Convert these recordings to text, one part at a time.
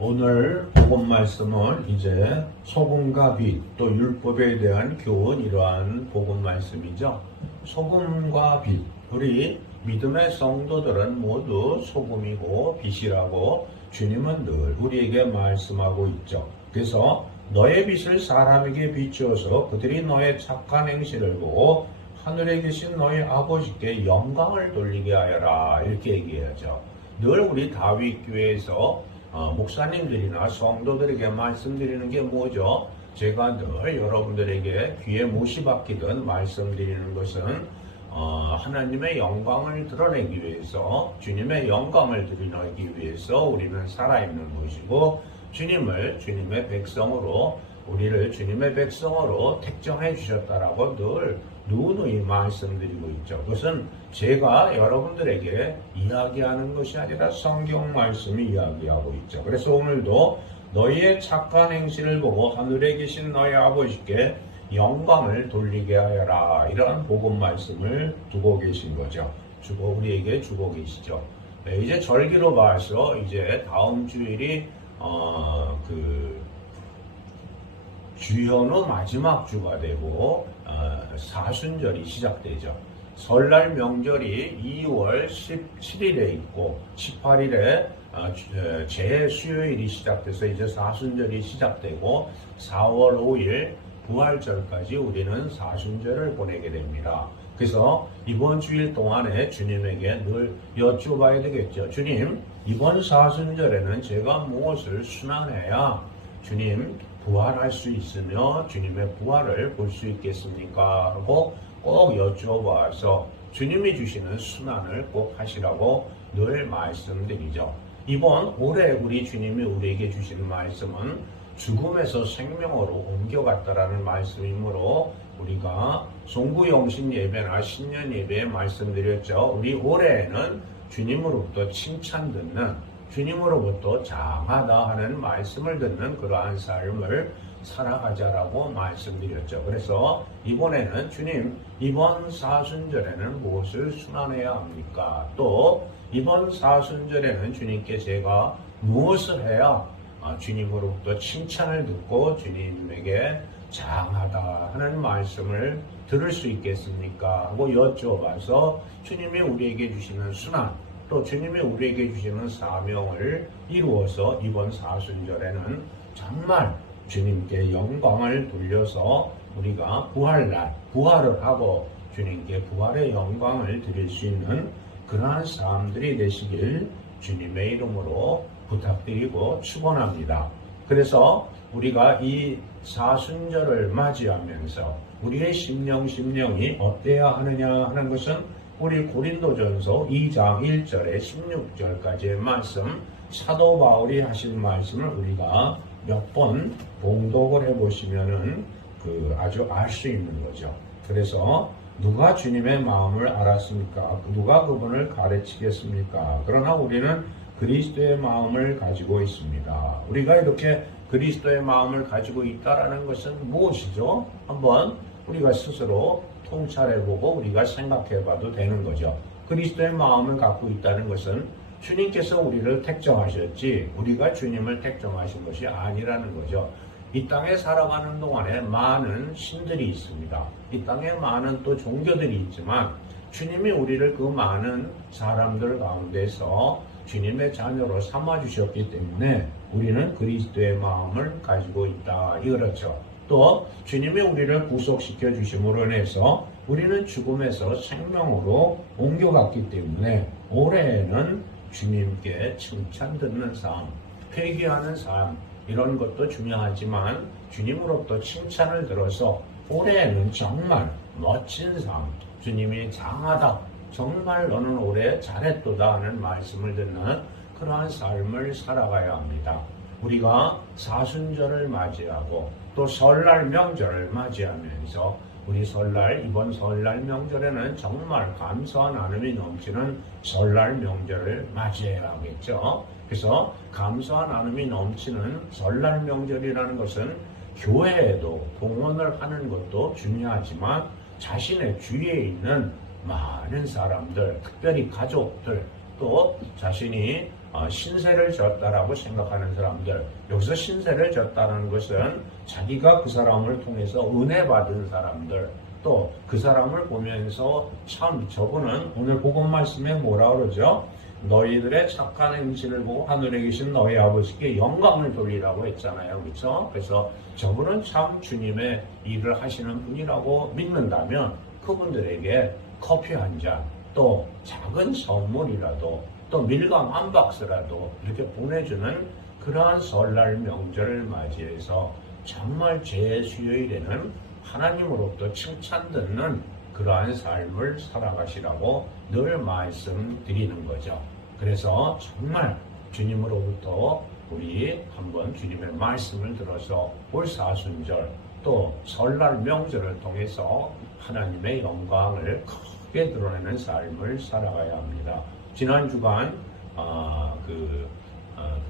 오늘 복음 말씀은 이제 소금과 빛, 또 율법에 대한 교훈, 이러한 복음 말씀이죠. 소금과 빛, 우리 믿음의 성도들은 모두 소금이고 빛이라고 주님은 늘 우리에게 말씀하고 있죠. 그래서 너의 빛을 사람에게 비추어서 그들이 너의 착한 행실을 보고 하늘에 계신 너의 아버지께 영광을 돌리게 하여라, 이렇게 얘기해야죠. 늘 우리 다윗교회에서 목사님들이나 성도들에게 말씀드리는 게 뭐죠? 제가 늘 여러분들에게 귀에 못이 박히든 말씀드리는 것은 하나님의 영광을 드러내기 위해서, 주님의 영광을 드러내기 위해서 우리는 살아있는 것이고, 주님의 백성으로, 우리를 주님의 백성으로 택정해 주셨다라고 늘 누누이 말씀드리고 있죠. 그것은 제가 여러분들에게 이야기하는 것이 아니라 성경 말씀이 이야기하고 있죠. 그래서 오늘도 너희의 착한 행실을 보고 하늘에 계신 너희 아버지께 영광을 돌리게 하여라, 이런 복음 말씀을 두고 계신 거죠. 우리에게 주고 계시죠. 네, 이제 절기로 봐서 이제 다음 주일이 주현우 마지막 주가 되고 사순절이 시작되죠. 설날 명절이 2월 17일에 있고 18일에 재수요일이 시작돼서 이제 사순절이 시작되고 4월 5일 부활절까지 우리는 사순절을 보내게 됩니다. 그래서 이번 주일 동안에 주님에게 늘 여쭤봐야 되겠죠. 주님, 이번 사순절에는 제가 무엇을 순환해야 주님 부활할 수 있으며 주님의 부활을 볼 수 있겠습니까? 하고 꼭 여쭤봐서 주님이 주시는 순환을 꼭 하시라고 늘 말씀드리죠. 이번 올해 우리 주님이 우리에게 주시는 말씀은 죽음에서 생명으로 옮겨갔다라는 말씀이므로 우리가 송구영신 예배나 신년 예배에 말씀드렸죠. 우리 올해에는 주님으로부터 칭찬 듣는, 주님으로부터 장하다 하는 말씀을 듣는 그러한 삶을 살아가자라고 말씀드렸죠. 그래서 이번에는 주님, 이번 사순절에는 무엇을 순환해야 합니까? 또 이번 사순절에는 주님께 제가 무엇을 해야 주님으로부터 칭찬을 듣고 주님에게 장하다 하는 말씀을 들을 수 있겠습니까? 하고 여쭤봐서 주님이 우리에게 주시는 순환, 또 주님이 우리에게 주시는 사명을 이루어서 이번 사순절에는 정말 주님께 영광을 돌려서 우리가 부활날, 부활을 하고 주님께 부활의 영광을 드릴 수 있는 그러한 사람들이 되시길 주님의 이름으로 부탁드리고 축원합니다. 그래서 우리가 이 사순절을 맞이하면서 우리의 심령이 어때야 하느냐 하는 것은 우리 고린도전서 2장 1절에 16절까지의 말씀, 사도 바울이 하신 말씀을 우리가 몇 번 봉독을 해보시면은 아주 알 수 있는 거죠. 그래서 누가 주님의 마음을 알았습니까? 누가 그분을 가르치겠습니까? 그러나 우리는 그리스도의 마음을 가지고 있습니다. 우리가 이렇게 그리스도의 마음을 가지고 있다라는 것은 무엇이죠? 한번 우리가 스스로 통찰해보고 우리가 생각해봐도 되는 거죠. 그리스도의 마음을 갖고 있다는 것은 주님께서 우리를 택정하셨지 우리가 주님을 택정하신 것이 아니라는 거죠. 이 땅에 살아가는 동안에 많은 신들이 있습니다. 이 땅에 많은 또 종교들이 있지만 주님이 우리를 그 많은 사람들 가운데서 주님의 자녀로 삼아주셨기 때문에 우리는 그리스도의 마음을 가지고 있다, 이거죠. 또 주님이 우리를 구속시켜 주심으로 인해서 우리는 죽음에서 생명으로 옮겨갔기 때문에 올해에는 주님께 칭찬 듣는 삶, 회개하는 삶, 이런 것도 중요하지만 주님으로부터 칭찬을 들어서 올해에는 정말 멋진 삶, 주님이 장하다, 정말 너는 올해 잘했도다 하는 말씀을 듣는 그러한 삶을 살아가야 합니다. 우리가 사순절을 맞이하고 또 설날 명절을 맞이하면서 우리 이번 설날 명절에는 정말 감사와 나눔이 넘치는 설날 명절을 맞이해야 하겠죠. 그래서 감사와 나눔이 넘치는 설날 명절이라는 것은 교회에도 봉헌을 하는 것도 중요하지만 자신의 주위에 있는 많은 사람들, 특별히 가족들, 또 자신이 신세를 졌다라고 생각하는 사람들, 여기서 신세를 졌다는 것은 자기가 그 사람을 통해서 은혜 받은 사람들, 또 그 사람을 보면서 참 저분은 오늘 복음 말씀에 뭐라 그러죠? 너희들의 착한 행실을 보고 하늘에 계신 너희 아버지께 영광을 돌리라고 했잖아요. 그렇죠? 그래서 저분은 참 주님의 일을 하시는 분이라고 믿는다면 그분들에게 커피 한 잔, 또 작은 선물이라도, 또 밀감 한 박스라도 이렇게 보내주는 그러한 설날 명절을 맞이해서 정말 제 수요일에는 하나님으로부터 칭찬 듣는 그러한 삶을 살아가시라고 늘 말씀드리는 거죠. 그래서 정말 주님으로부터 우리 한번 주님의 말씀을 들어서 올 사순절 또 설날 명절을 통해서 하나님의 영광을 크게 드러내는 삶을 살아가야 합니다. 지난 주간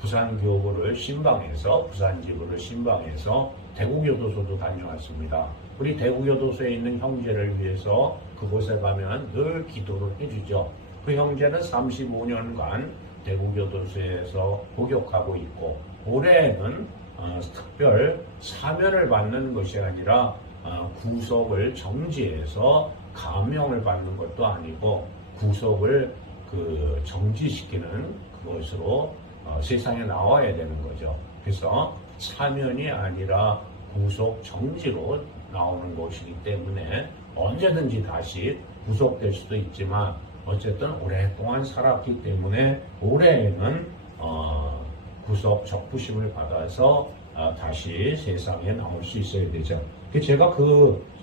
부산교구를 신방에서 부산지구를 신방에서 대구교도소도 다녀왔습니다. 우리 대구교도소에 있는 형제를 위해서 그곳에 가면 늘 기도를 해주죠. 그 형제는 35년간 대구교도소에서 복역하고 있고 올해는 특별 사면을 받는 것이 아니라 구속을 정지해서 감형을 받는 것도 아니고 구속을 정지시키는 그것으로 세상에 나와야 되는 거죠. 그래서 사면이 아니라 구속 정지로 나오는 것이기 때문에 언제든지 다시 구속될 수도 있지만 어쨌든 오랫동안 살았기 때문에 올해에는 구속 적부심을 받아서 다시 세상에 나올 수 있어야 되죠. 제가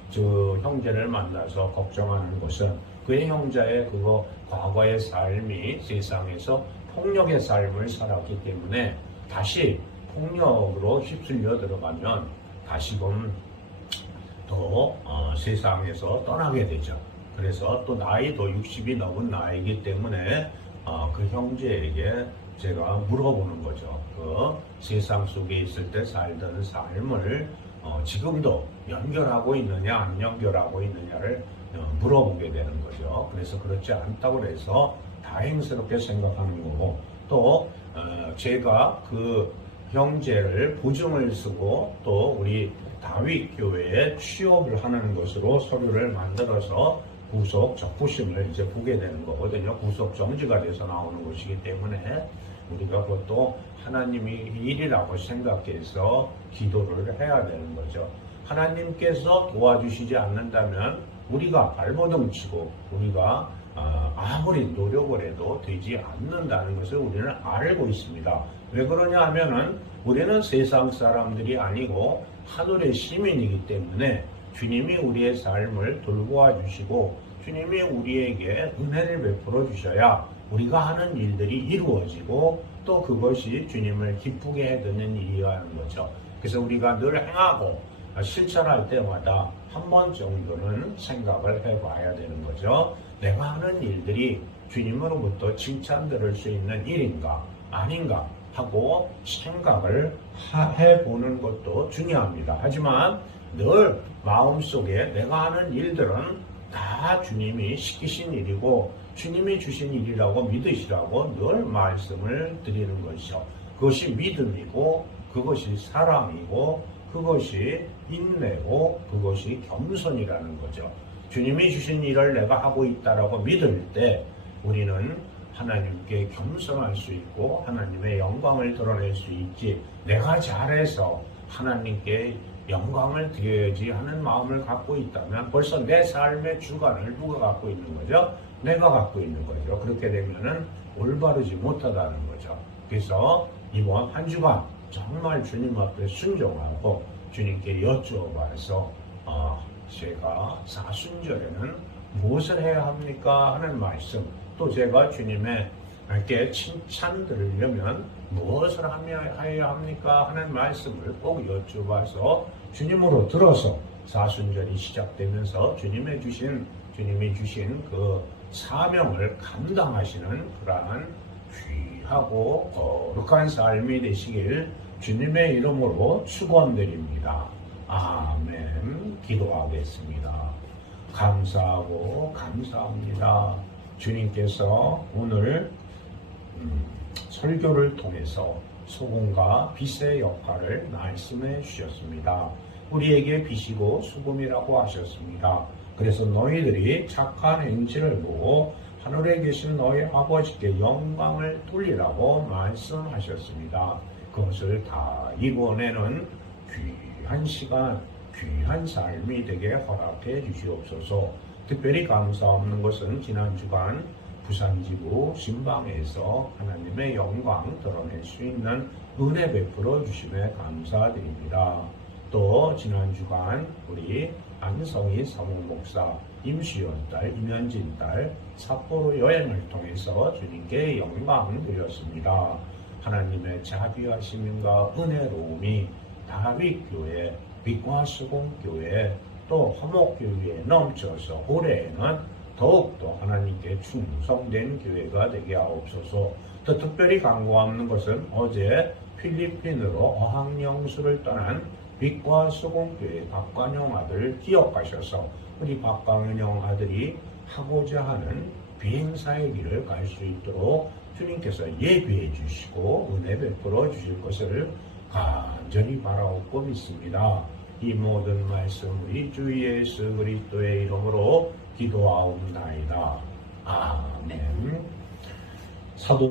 저 형제를 만나서 걱정하는 것은 그의 형제의 과거의 삶이 세상에서 폭력의 삶을 살았기 때문에 다시 폭력으로 휩쓸려 들어가면 다시금 또 세상에서 떠나게 되죠. 그래서 또 나이도 60이 넘은 나이기 때문에 그 형제에게 제가 물어보는 거죠. 그 세상 속에 있을 때 살던 삶을 지금도 연결하고 있느냐 안 연결하고 있느냐를 물어보게 되는 거죠. 그래서 그렇지 않다고 해서 다행스럽게 생각하는 거고 또 제가 그 형제를 보증을 쓰고 또 우리 다윗교회에 취업을 하는 것으로 서류를 만들어서 구속 적부심을 이제 보게 되는 거거든요. 구속 정지가 돼서 나오는 것이기 때문에 우리가 그것도 하나님이 일이라고 생각해서 기도를 해야 되는 거죠. 하나님께서 도와주시지 않는다면 우리가 발버둥 치고 우리가 아무리 노력을 해도 되지 않는다는 것을 우리는 알고 있습니다. 왜 그러냐 하면은 우리는 세상 사람들이 아니고 하늘의 시민이기 때문에 주님이 우리의 삶을 돌보아 주시고 주님이 우리에게 은혜를 베풀어 주셔야 우리가 하는 일들이 이루어지고 또 그것이 주님을 기쁘게 해드는 일이라는 거죠. 그래서 우리가 늘 행하고 실천할 때마다 한 번 정도는 생각을 해봐야 되는 거죠. 내가 하는 일들이 주님으로부터 칭찬 들을 수 있는 일인가 아닌가 하고 생각을 해보는 것도 중요합니다. 하지만 늘 마음속에 내가 하는 일들은 다 주님이 시키신 일이고 주님이 주신 일이라고 믿으시라고 늘 말씀을 드리는 것이죠. 그것이 믿음이고 그것이 사랑이고 그것이 인내고 그것이 겸손이라는 거죠. 주님이 주신 일을 내가 하고 있다라고 믿을 때 우리는 하나님께 겸손할 수 있고 하나님의 영광을 드러낼 수 있지, 내가 잘해서 하나님께 영광을 드려야지 하는 마음을 갖고 있다면 벌써 내 삶의 주관을 누가 갖고 있는 거죠? 내가 갖고 있는 거죠. 그렇게 되면은 올바르지 못하다는 거죠. 그래서 이번 한 주간 정말 주님 앞에 순종하고 주님께 여쭤봐서 제가 사순절에는 무엇을 해야 합니까 하는 말씀, 또 제가 주님에게 칭찬 들으려면 무엇을 해야 합니까 하는 말씀을 꼭 여쭤봐서 주님으로 들어서 사순절이 시작되면서 주님이 주신 그 사명을 감당하시는 그러한 귀하고 거룩한 삶이 되시길 주님의 이름으로 축원드립니다. 아멘. 기도하겠습니다. 감사하고 감사합니다. 주님께서 오늘 설교를 통해서 소금과 빛의 역할을 말씀해 주셨습니다. 우리에게 빛이고 수금이라고 하셨습니다. 그래서 너희들이 착한 행실을 보고 하늘에 계신 너희 아버지께 영광을 돌리라고 말씀하셨습니다. 그것을 다 이번에는 귀한 시간, 귀한 삶이 되게 허락해 주시옵소서. 특별히 감사 없는 것은 지난 주간 부산지부 신방에서 하나님의 영광 드러낼 수 있는 은혜 베풀어 주심에 감사드립니다. 또 지난 주간 우리 안성희 사모목사, 임수연 딸, 임현진 딸 삿포로 여행을 통해서 주님께 영광 드렸습니다. 하나님의 자비하심과 은혜로움이 다윗교회, 빛과 수공교회, 또 화목교회에 넘쳐서 올해에는 더욱더 하나님께 충성된 교회가 되게 하옵소서. 더 특별히 간구하는 것은 어제 필리핀으로 어학연수를 떠난 빛과 수공교회 박관용 아들 기억하셔서 우리 박관용 아들이 하고자 하는 비행사의 길을 갈 수 있도록 주님께서 예비해 주시고 은혜 베풀어 주실 것을 간절히 바라옵고 믿습니다. 이 모든 말씀 우리 주 예수 그리스도의 이름으로 기도하옵나이다. 아멘. 사도